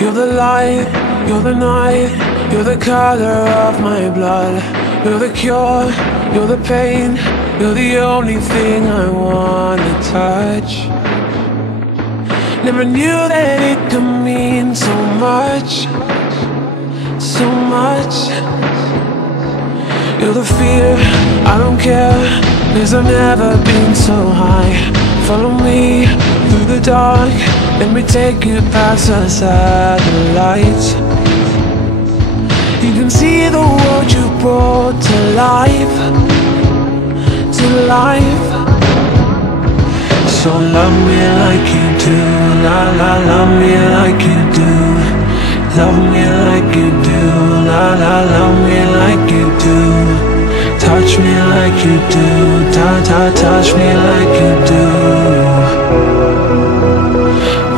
You're the light, you're the night, you're the color of my blood. You're the cure, you're the pain, you're the only thing I wanna touch. Never knew that it could mean so much, so much. You're the fear, I don't care, 'cause I've never been so high. Follow me through the dark, let me take you past the satellites. You can see the world you brought to life, to life. So love me like you do, la la, love me like you do. Love me like you do, la la, love me like you do. Touch me like you do, ta ta, touch me like you do.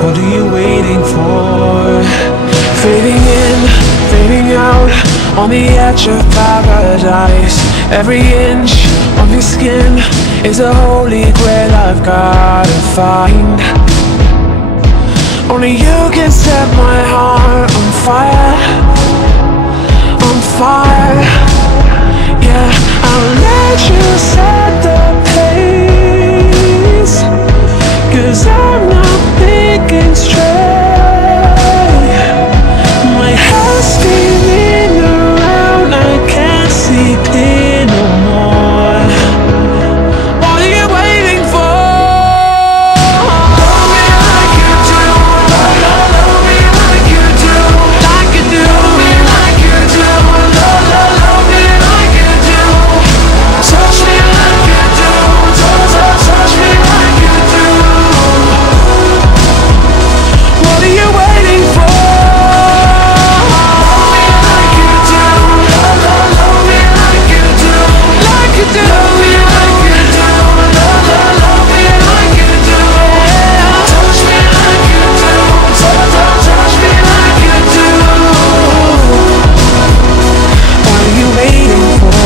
What are you waiting for? Fading in, fading out, on the edge of paradise. Every inch of your skin is a holy grail I've gotta find. Only you can set my heart on fire, on fire. Yeah, I'll let you set the pace, 'cause I'm not thinking straight. My head's spinning around, I can't see clear no more. What are you waiting for? Love me like you do, love me like you do, like you do. Love me like you do, love me like you do. Touch me like you do, touch me like you do. What are you waiting for? Love me like you do, love me like you do, like you do. Love me like you do, love me like you do. Touch me like you do, touch me like you do. What are you waiting for?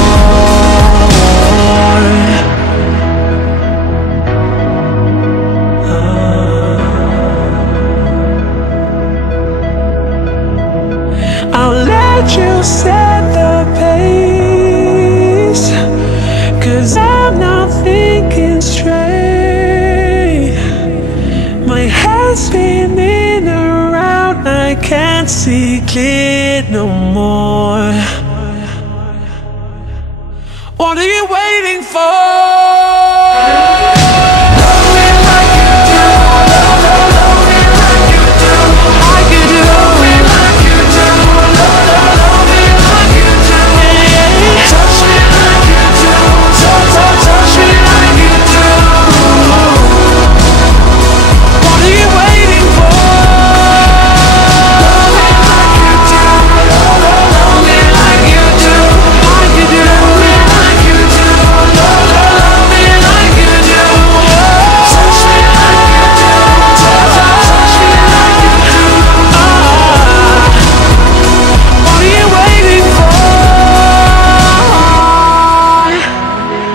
I'll let you set the pace, 'cause I'm not thinking straight. My head's spinning around, I can't see clear no more. What are you waiting for?